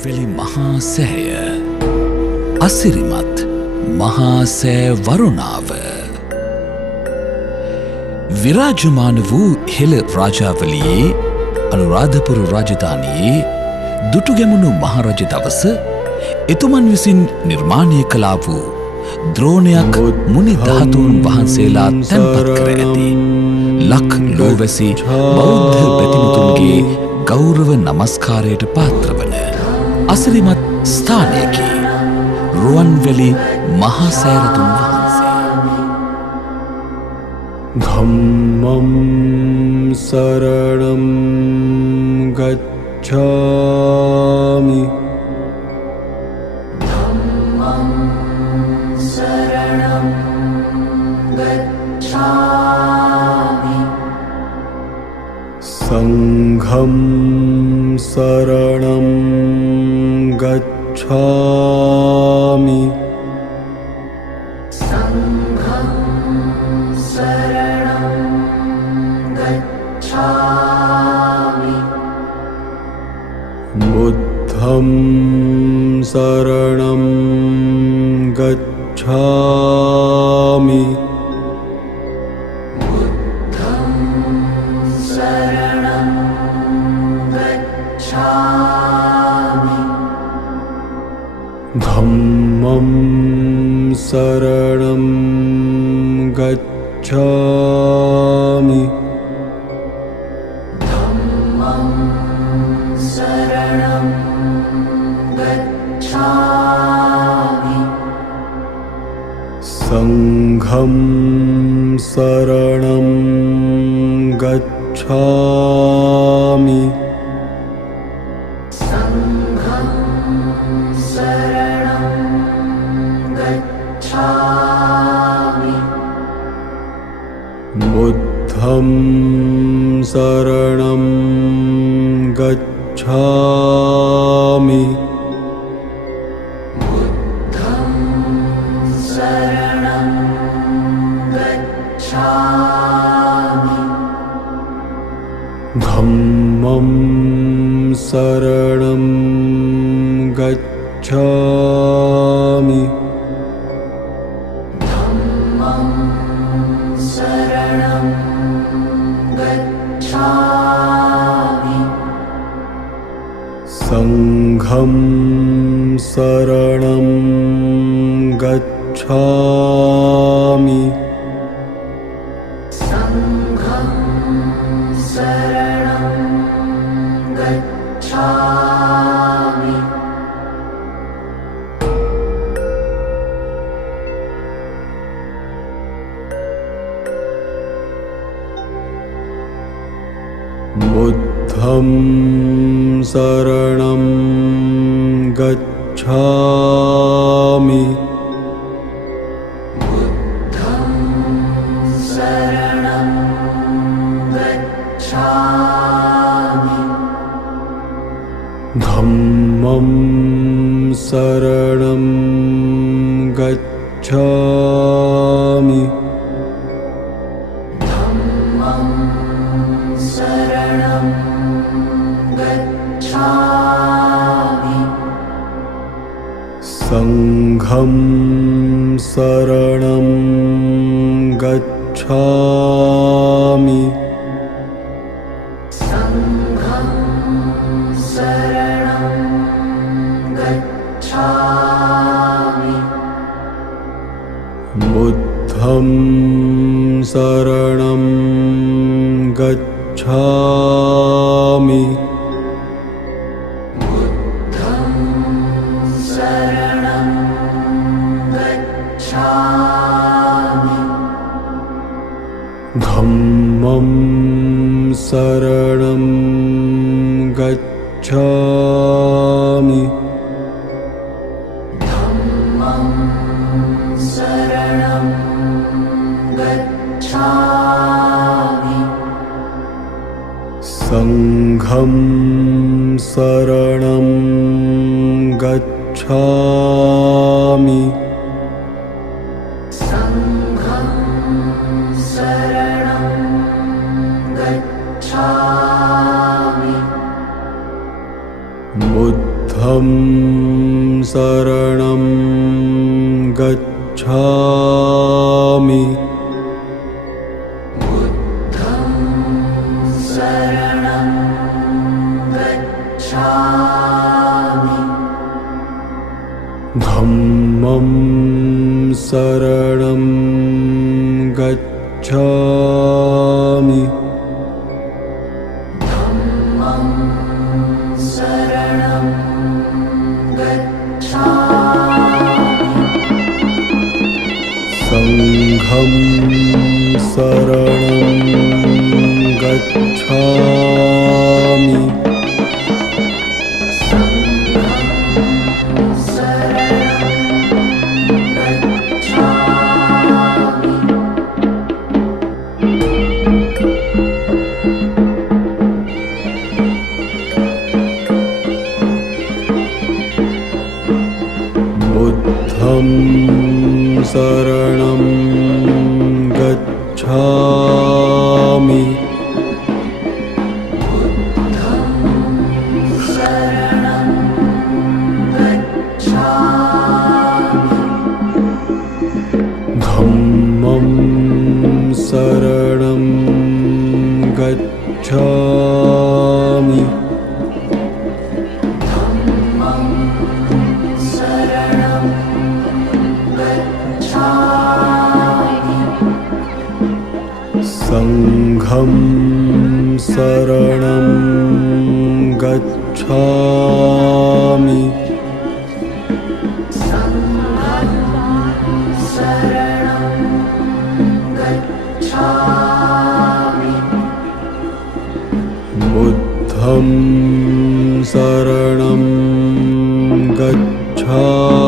රුවන්වැලි මහා සෑය අසිරිමත් මහා සෑ වරුණාව විරාජමාන වූ හෙළ රාජාවලියේ අනුරාධපුර රාජධානියේ දුටුගැමුණු මහරජ දවස එතුමන් විසින් නිර්මාණය කළා වූ ද්‍රෝණයක් මුනි ධාතුන් වහන්සේලා තැන්පත් කර ඇති ලක් ලෝවැසි බෞද්ධ බැතිමතුන්ගේ ගෞරව නමස්කාරයට පාත්‍රවන අසිරිමත් ස්ථානයකි රුවන්වැලි මහා සෑරදුන් වහන්සේ. ධම්මං සරණං ගච්ඡාමි සංඝං සරණං ගච්ඡාමි බුද්ධං සරණං ගච්ඡාමි ධම්මං සරණං ගච්ඡාමි සංඝං සරණං ගච්ඡාමි බුද්ධං සරණං ගච්ඡාමි ධම්මං සරණං ගච්ඡාමි සංඝං සරණං ගච්ඡාමි බුද්ධං සරණං ගච්ඡාමි ධම්මං සරණං ගච්ඡාමි සංඝං සරණං ගච්ඡාමි බුද්ධං සරණං ගච්ඡාමි ධම්මං සරණං ගච්ඡාමි සංඝං සරණං ගච්ඡාමි බුද්ධං बुद्धं शरणं गच्छामि धम्मं शरणं गच्छामि संघं शरणं गच्छामि बुद्धं शरणं गच्छामि धम्मं शरणं गच्छामि संघं शरणं गच्छामि बुद्धं शरणं गच्छामि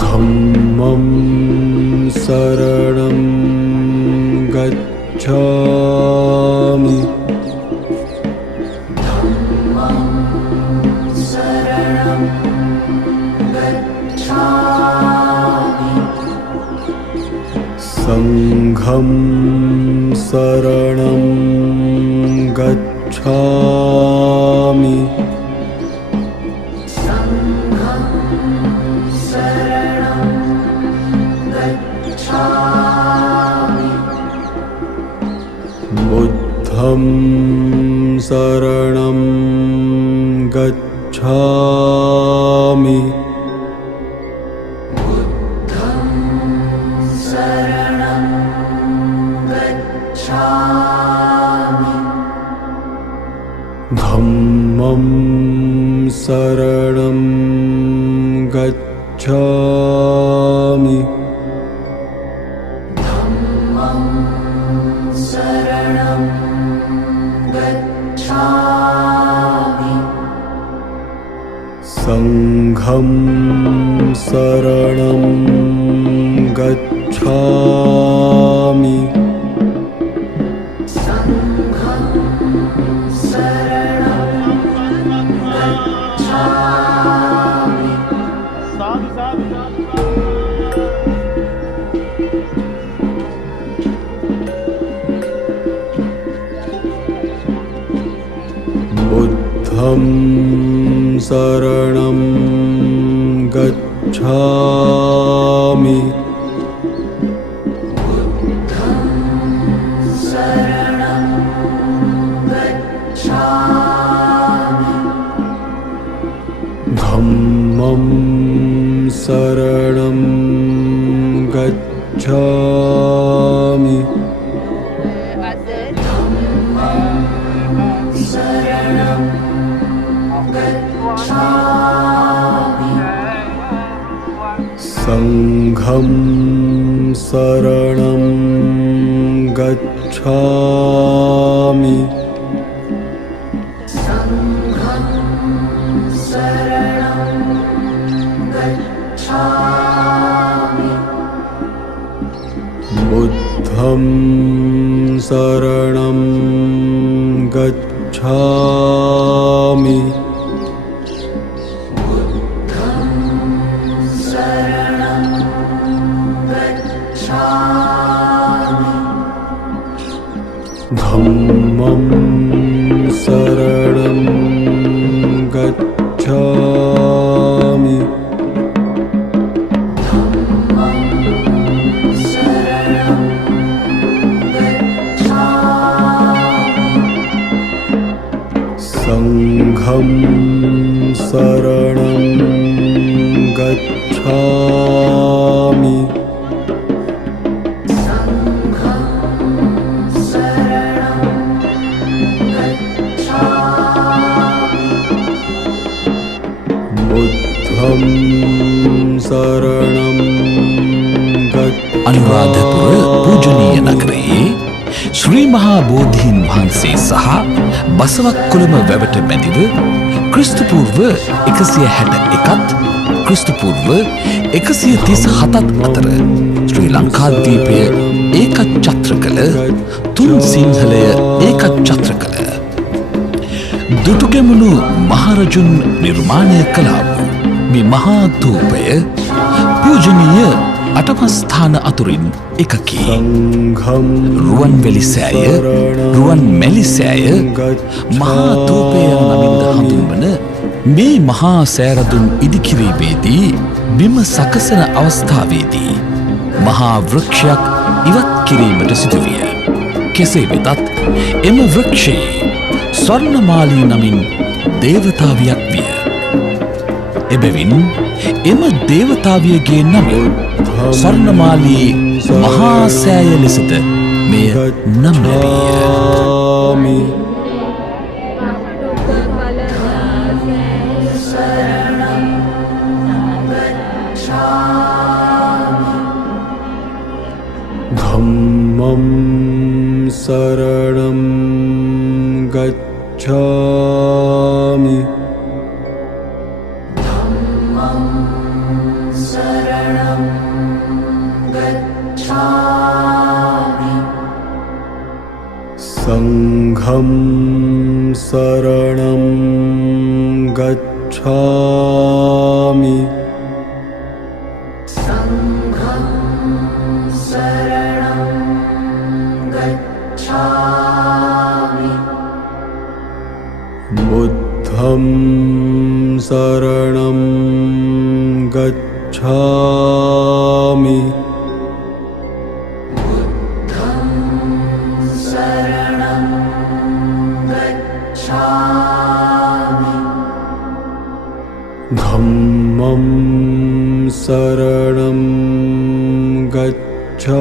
धम्मं शरणं गच्छामि संघं शरणं गच्छामि बुद्धं शरणं गच्छामि धम्मं शरणं गच्छामि संघं शरणं गच्छामि बुद्धं शरणं गच्छामि धम्मं शरणं गच्छामि संघं शरणं गच्छामि बुद्धं शरणं गच्छामि धम्मं शरणं गच्छामि संघं शरणं गच्छामि बुद्धं शरणं गच्छामि අනුරාධපුර පූජනීය නගරයේ ශ්‍රී මහා බෝධීන් වහන්සේ සහ බසවක් කුළුම වැවට බැඳිව ක්‍රිස්තුපූර්ව 161ත් ක්‍රිස්තුපූර්ව 137ත් අතර ශ්‍රී ලංකාද්වීපය ඒකත් චත්‍ර කළ තුන් සිංහලය ඒකත් චත්‍ර කළ දුටුගැමුණු මහරජුන් නිර්මාණය කළා වූ මේ මහා ධූපය පූජනීය අටමස්ථාන අතුරින් එකකි. රුවන්වැලි සෑය, රුවන් මැලි සෑය, මහා ධූපය නමින්ද හඳුන්වන මේ මහා සෑරදුන් ඉදිකිරීමේදී බිම සකසන අවස්ථාවේදී මහා වෘක්ෂයක් ඉවත් කිරීමට සිදුවිය. කෙසේ වෙතත් එම වෘක්ෂයේ ස්වර්ණමාලී නමින් දේවතාවියක් විය. එබැවින් එම දේවතාවියගේ නම ස්වර්ණමාලී මහා සෑය ලෙසද මෙය නම් ලැබීය. धम्मं शरणं गच्छामि संघं शरणं गच्छामि बुद्धं शरणं गच्छामि धम्मं शरणं गच्छामि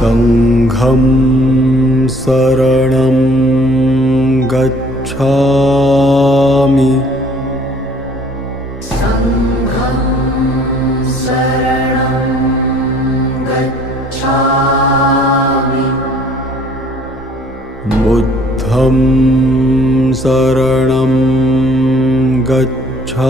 संघं शरणं गच्छामि बुद्धं शरणं गच्छामि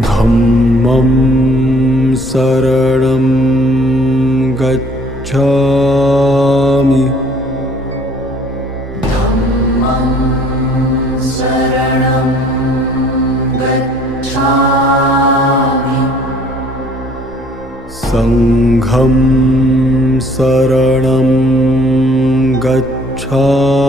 धम्मं शरणं गच्छामि संघं शरणं गच्छामि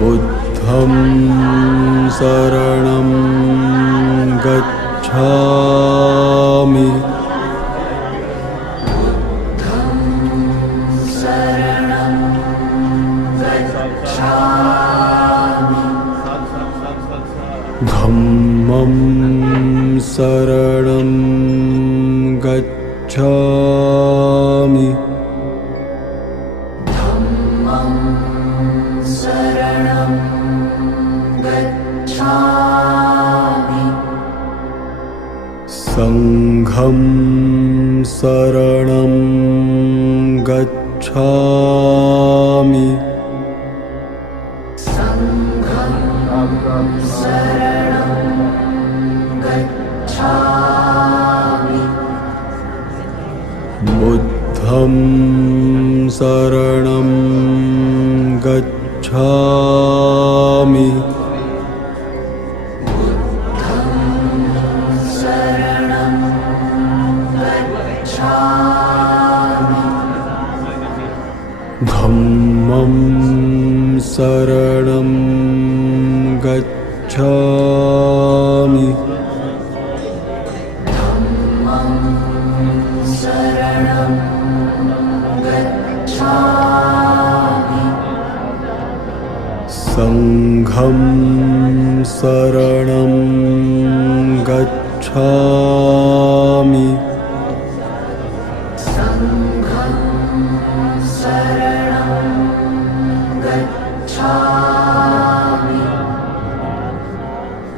बुद्धं शरणं गच्छामि धम्मं शरणं गच्छामि बुद्धं शरणं गच्छामि धम्मं शरणं गच्छामि संघं शरणं गच्छामि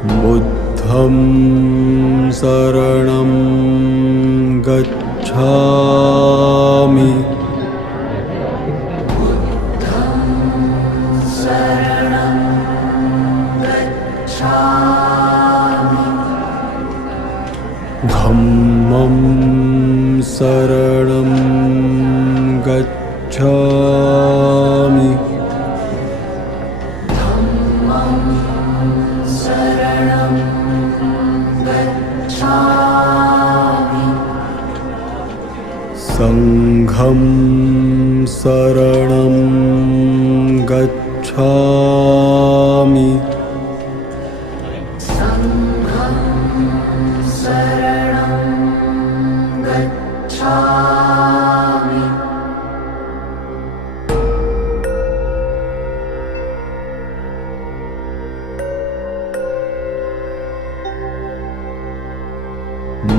बुद्धं शरणं गच्छामि धम्मं शरणं गच्छामि संघं शरणं गच्छामि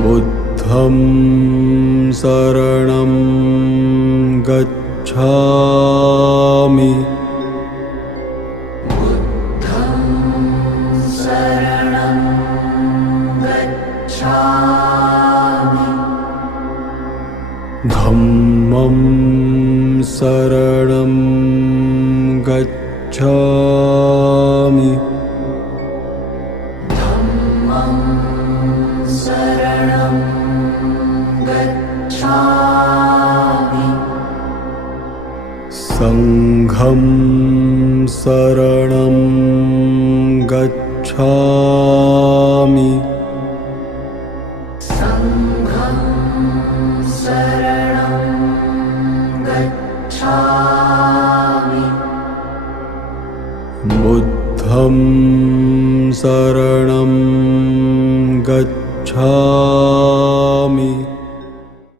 बुद्धं शरणं गच्छामि धम्मं शरणं गच्छामि संघं शरणं गच्छामि बुद्धं शरणं